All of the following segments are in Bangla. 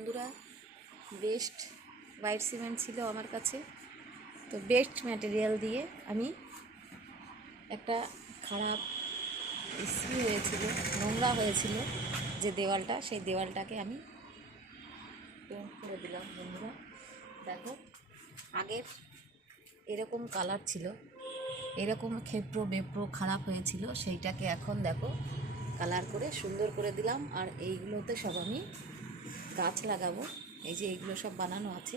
বন্ধুরা, বেস্ট হোয়াইট সিমেন্ট ছিল আমার কাছে। তো বেস্ট ম্যাটেরিয়াল দিয়ে আমি একটা খারাপ ইস্যু হয়েছিল, নোংরা হয়েছিল যে দেওয়ালটা, সেই দেওয়ালটাকে আমি পেন্ট করে দিলাম। বন্ধুরা দেখো, আগের এরকম কালার ছিল, এরকম খেপ্রো বেপ্রো খারাপ হয়েছিল, সেইটাকে এখন দেখো কালার করে সুন্দর করে দিলাম। আর এইগুলোতে সব আমি গাছ লাগাবো। এই যে এইগুলো সব বানানো আছে,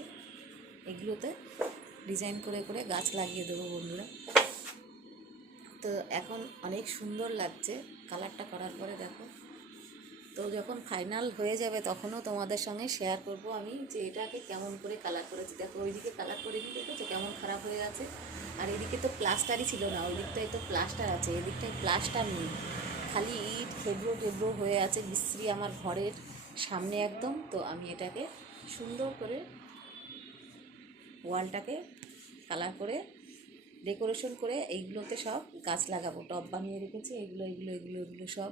এগুলোতে ডিজাইন করে করে গাছ লাগিয়ে দেবো বন্ধুরা। তো এখন অনেক সুন্দর লাগছে কালারটা করার পরে। দেখো, তো যখন ফাইনাল হয়ে যাবে তখনও তোমাদের সঙ্গে শেয়ার করব আমি যে এটাকে কেমন করে কালার করেছি। দেখো, ওইদিকে কালার করে দিই, দেখো কেমন খারাপ হয়ে গেছে। আর এদিকে তো প্লাস্টারই ছিল না, ওই দিকটায় তো প্লাস্টার আছে, এদিকটায় প্লাস্টার নেই, খালি ইট খেবড়ো টেবড়ো হয়ে আছে, বিশ্রী আমার ঘরের সামনে একদম। তো আমি এটাকে সুন্দর করে ওয়ালটাকে কালার করে ডেকোরেশন করে এইগুলোতে সব গাছ লাগাবো। টব বানিয়ে রেখেছি, এগুলো এগুলো এগুলো এগুলো সব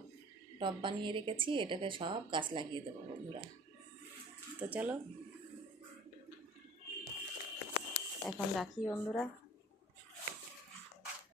টব বানিয়ে রেখেছি, এটাকে সব গাছ লাগিয়ে দেবো বন্ধুরা। তো চলো এখন রাখি বন্ধুরা।